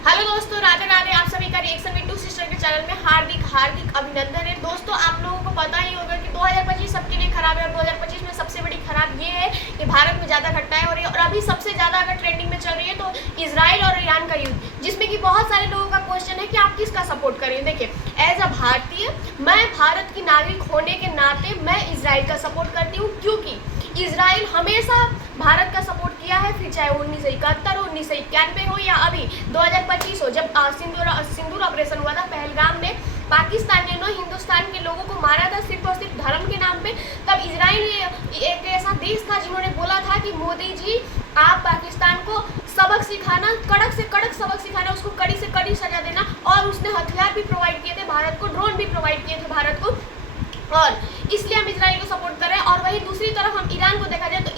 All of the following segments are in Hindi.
हेलो दोस्तों, राधे राधे। आप सभी का रिएक्शन विद टू सिस्टर के चैनल में हार्दिक हार्दिक अभिनंदन है। दोस्तों, आप लोगों को पता ही होगा कि 2025 सबके लिए खराब है और 2025 में सबसे बड़ी खराब ये है कि भारत में ज़्यादा घटना है और अभी सबसे ज़्यादा अगर ट्रेंडिंग में चल रही है तो इजराइल और ईरान का युद्ध, जिसमें कि बहुत सारे लोगों का क्वेश्चन है कि आप किसका सपोर्ट करें। देखिए, एज अ भारतीय, मैं भारत की नागरिक होने के नाते मैं इजराइल का सपोर्ट करती हूँ, क्योंकि इजराइल हमेशा भारत का सपोर्ट किया है, फिर चाहे 1971 हो, 1991 हो या अभी 2025 हो, जब सिंदूर ऑपरेशन हुआ था पहलगाम में, पाकिस्तानियों ने हिंदुस्तान के लोगों को मारा था सिर्फ और सिर्फ धर्म के नाम पे। तब इजराइल एक ऐसा देश था जिन्होंने बोला था कि मोदी जी, आप पाकिस्तान को सबक सिखाना, कड़क से कड़क सबक सिखाना, उसको कड़ी से कड़ी सजा देना, और उसने हथियार भी प्रोवाइड किए थे भारत को, ड्रोन भी प्रोवाइड किए थे भारत को, और इसलिए हम इजराइल को सपोर्ट कर रहे हैं। और वहीं दूसरी तरफ हम ईरान को देखा जाए तो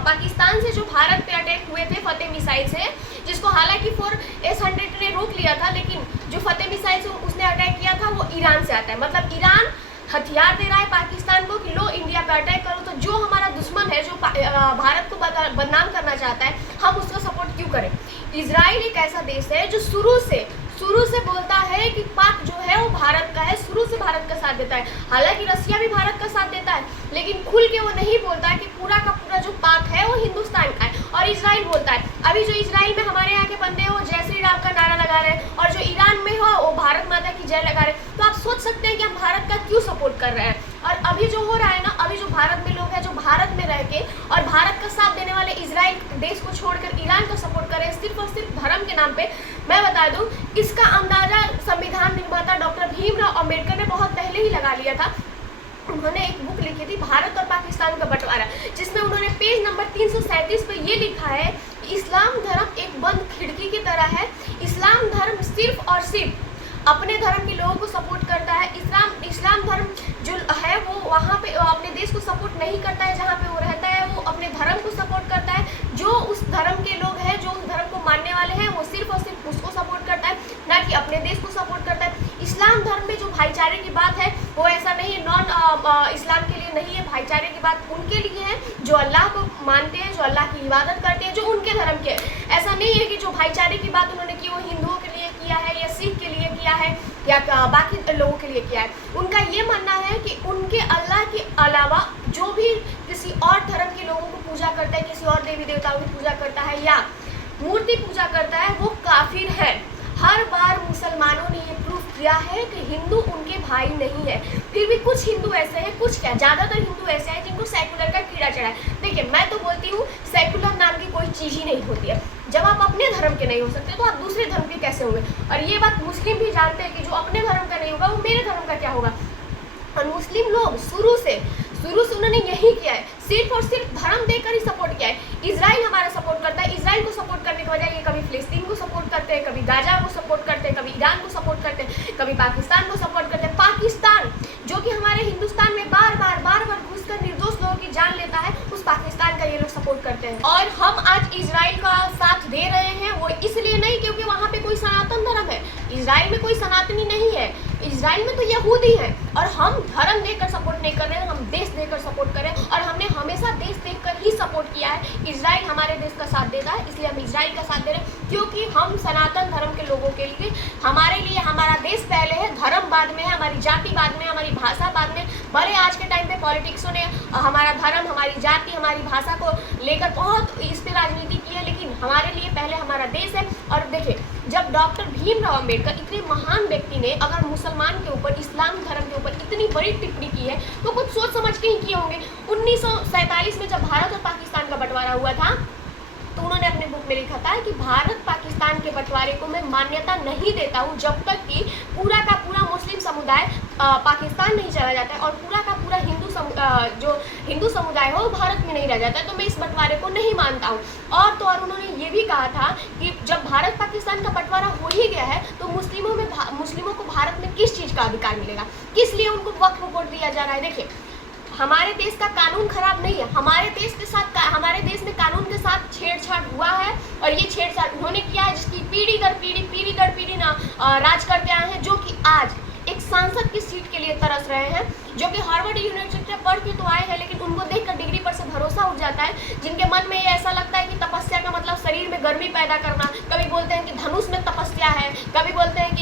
पाकिस्तान से जो भारत पे अटैक हुए थे फतेह मिसाइल से, जिसको हालांकि 4S-100 ने रोक लिया था, लेकिन जो फतेह मिसाइल से उसने अटैक किया था वो ईरान से आता है। मतलब ईरान हथियार दे रहा है पाकिस्तान को कि लो इंडिया पे अटैक करो। तो जो हमारा दुश्मन है, जो भारत को बदनाम करना चाहता है, हम उसका सपोर्ट क्यों करें। इजराइल एक ऐसा देश है जो शुरू से बोलता है कि पाक जो है वो भारत का है, शुरू से भारत का साथ देता है। हालांकि रसिया भी भारत का साथ देता है, लेकिन खुल के वो नहीं बोलता है कि पूरा का पूरा जो पाक है वो हिंदुस्तान का है। और इजराइल बोलता है, अभी जो इजराइल में हमारे यहाँ के बंदे हो जय श्री राम का नारा लगा रहे हैं, और जो ईरान में हो वो भारत माता की जय लगा रहे हैं। तो आप सोच सकते हैं कि हम भारत का क्यों सपोर्ट कर रहे हैं। और अभी जो हो रहा है ना, अभी जो भारत में लोग हैं जो भारत में रह के और भारत का साथ देने वाले इजराइल देश को छोड़कर ईरान को सपोर्ट कर रहे हैं सिर्फ और सिर्फ धर्म के नाम पे। मैं बता दूं, इसका अंदाजा संविधान निर्माता डॉक्टर भीमराव अंबेडकर ने बहुत पहले ही लगा लिया था। उन्होंने एक बुक लिखी थी भारत और पाकिस्तान का बंटवारा, जिसमें उन्होंने पेज नंबर 337 पे ये लिखा है, इस्लाम धर्म एक बंद खिड़की की तरह है। इस्लाम धर्म सिर्फ और सिर्फ अपने धर्म के लोगों को सपोर्ट करता है। इस्लाम धर्म जो है वो वहाँ पे अपने देश को सपोर्ट नहीं करता है, जहाँ पे वो रहता है वो अपने धर्म को सपोर्ट करता है। जो उस धर्म के लोग हैं, जो उस धर्म को मानने वाले हैं, वो सिर्फ और सिर्फ उसको सपोर्ट करता है, ना कि अपने देश को सपोर्ट करता है। इस्लाम धर्म में जो भाईचारे की बात है वो ऐसा नहीं, नॉन इस्लाम के लिए नहीं है। भाईचारे की बात उनके लिए है जो अल्लाह को मानते हैं, जो अल्लाह की इबादत करते हैं, जो उनके धर्म के। ऐसा नहीं है कि जो भाईचारे की बात उन्होंने की वो हिंदुओं के लिए किया है या सिख के लिए किया है या बाकी लोगों के लिए किया है। उनका ये मानना है कि उनके अल्लाह के अलावा जो भी किसी और धर्म के लोगों को पूजा करता है, किसी और देवी देवताओं की पूजा करता है या मूर्ति पूजा करता है, वो काफिर है। हर बार मुसलमानों ने ये प्रूफ किया है कि हिंदू उनके भाई नहीं है। फिर भी कुछ हिंदू ऐसे हैं, कुछ क्या, ज़्यादातर हिंदू ऐसे हैं जिनको सेकुलर का कीड़ा चढ़ा है। देखिए, मैं तो बोलती हूँ सेकुलर नाम की कोई चीज़ ही नहीं होती है। जब आप अपने धर्म के नहीं हो सकते तो आप दूसरे धर्म के कैसे होंगे। और ये बात मुस्लिम भी जानते हैं कि जो अपने धर्म का नहीं होगा वो मेरे धर्म का क्या होगा। और मुस्लिम लोग शुरू से उन्होंने यही किया है, सिर्फ और सिर्फ धर्म देकर ही सपोर्ट किया है। इजराइल हमारा सपोर्ट करता है, इजराइल को सपोर्ट करने की वजह ये कभी फिलिस्तीन को सपोर्ट करते हैं, कभी गाजा को सपोर्ट करते हैं, कभी ईरान को सपोर्ट करते हैं, कभी पाकिस्तान को सपोर्ट करते हैं। पाकिस्तान जो कि हमारे हिंदुस्तान में बार बार घुसकर निर्दोष लोगों की जान लेता है, उस पाकिस्तान का ये लोग सपोर्ट करते हैं। और हम आज इजराइल का साथ दे रहे हैं वो इसलिए नहीं क्योंकि वहाँ पे कोई सनातन धर्म है। इजराइल में कोई सनातनी नहीं है, इजराइल में तो यहूदी है। और हम धर्म देकर सपोर्ट नहीं कर रहे हैं, हम देश देकर सपोर्ट कर रहे हैं। और हमने हमेशा देश देखकर ही सपोर्ट किया है। इजराइल हमारे देश का साथ देता है, इसलिए हम इजराइल का साथ दे रहे हैं, क्योंकि हम सनातन धर्म के लोगों के लिए, हमारे लिए हमारा देश पहले है, धर्म बाद में है, हमारी जाति बाद में, हमारी भाषा बाद में। भले आज के टाइम पे पॉलिटिक्सों ने हमारा धर्म, हमारी जाति, हमारी भाषा को लेकर बहुत इस पर राजनीति की है, लेकिन हमारे लिए पहले हमारा देश है। और देखिए, जब डॉक्टर भीमराव अंबेडकर इतने महान व्यक्ति ने अगर मुसलमान के ऊपर, इस्लाम धर्म के ऊपर इतनी बड़ी टिप्पणी की है तो कुछ सोच समझ के ही किए होंगे। 1947 में जब भारत और पाकिस्तान का बंटवारा हुआ था तो उन्होंने अपने बुक में लिखा था कि भारत पाकिस्तान के बंटवारे को मैं मान्यता नहीं देता हूँ जब तक कि पूरा का पूरा मुस्लिम समुदाय पाकिस्तान नहीं चला जाता है और पूरा का पूरा जो हिंदू समुदाय हो भारत में नहीं रह जाता है, तो मैं इस बंटवारे को नहीं मानता हूँ। और तो और उन्होंने ये भी कहा था कि जब भारत पाकिस्तान का बंटवारा हो ही गया है तो मुस्लिमों को भारत में किस चीज़ का अधिकार मिलेगा, किस लिए उनको वक्फ बोर्ड दिया जा रहा है। देखिए, हमारे देश का कानून खराब नहीं है, हमारे देश में कानून के साथ छेड़छाड़ हुआ है और ये छेड़छाड़ उन्होंने किया है जिसकी पीढ़ी दर पीढ़ी राज करते आए हैं, जो कि आज एक सांसद की सीट के लिए तरस रहे हैं, जो कि हार्वर्ड यूनिवर्सिटी में पढ़ के तो आए हैं, लेकिन उनको देखकर डिग्री पर से भरोसा उठ जाता है, जिनके मन में ये ऐसा लगता है कि तपस्या का मतलब शरीर में गर्मी पैदा करना। कभी बोलते हैं कि धनुष में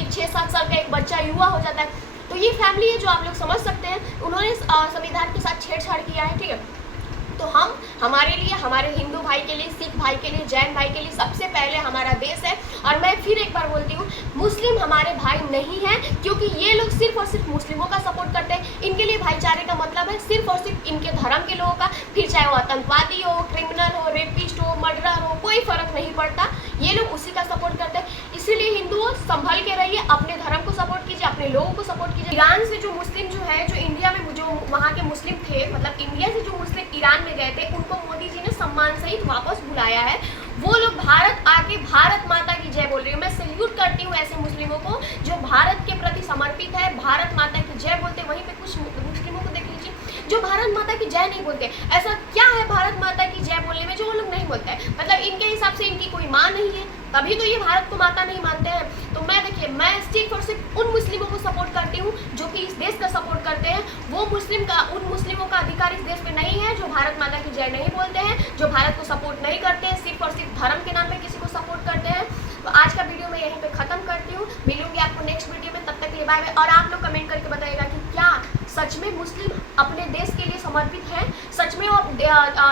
एक 6-7 साल का एक बच्चा युवा हो जाता है। तो ये फैमिली है जो आप लोग समझ सकते हैं, उन्होंने संविधान के साथ छेड़छाड़ किया है, ठीक है। तो हमारे लिए, हमारे हिंदू भाई के लिए, सिख भाई के लिए, जैन भाई के लिए सबसे पहले हमारा देश है। और मैं फिर एक बार बोलती हूँ, मुस्लिम हमारे भाई नहीं है, क्योंकि ये लोग सिर्फ और सिर्फ मुस्लिमों का सपोर्ट करते हैं। इनके लिए भाईचारे का मतलब है सिर्फ और सिर्फ इनके धर्म के लोगों का, फिर चाहे वो आतंकवादी हो, क्रिमिनल हो, रेपिस्ट हो, मर्डरर हो, कोई फर्क नहीं पड़ता, ये लोग उसी का सपोर्ट करते हैं। इसीलिए हिंदुओं संभल के रहिए, अपने धर्म को सपोर्ट कीजिए, अपने लोगों को सपोर्ट कीजिए। ईरान से जो मुस्लिम जो है, जो इंडिया में जो वहाँ के मुस्लिम थे, मतलब इंडिया से जो मुस्लिम ईरान में गए थे, उनको मोदी जी ने सम्मान सहित वापस बुलाया है। वो लोग भारत आके भारत माता की जय बोल रही है। मैं सल्यूट करती हूँ ऐसे मुस्लिमों को जो भारत के प्रति समर्पित है, भारत माता की जय बोलते हैं। वहीं पे कुछ मुस्लिमों को देख लीजिए जो भारत माता की जय नहीं बोलते। ऐसा क्या है भारत माता की जय बोलने में जो वो लोग नहीं बोलते हैं? मतलब इनके हिसाब से इनकी कोई माँ नहीं है, तभी तो ये भारत को माता नहीं मानते हैं। तो मैं देखिए, मैं सिर्फ और सिर्फ उन मुस्लिमों को सपोर्ट करती हूँ जो कि इस देश का सपोर्ट करते हैं। वो उन मुस्लिमों का अधिकार इस देश में नहीं है जो भारत माता की जय नहीं बोलते हैं, जो भारत को सपोर्ट नहीं करते हैं, सिर्फ और सिर्फ धर्म के नाम पे किसी को सपोर्ट करते हैं। तो आज का वीडियो मैं यहीं पे खत्म करती हूँ। मिलूंगी आपको नेक्स्ट वीडियो में, तब तक के लिए बाय बाय। और आप लोग कमेंट करके बताइएगा कि क्या सच में मुस्लिम अपने देश के लिए समर्पित हैं, सच में और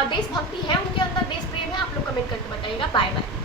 देशभक्ति है उनके अंदर, देश प्रेम है? आप लोग कमेंट करके बताइएगा। Bye bye.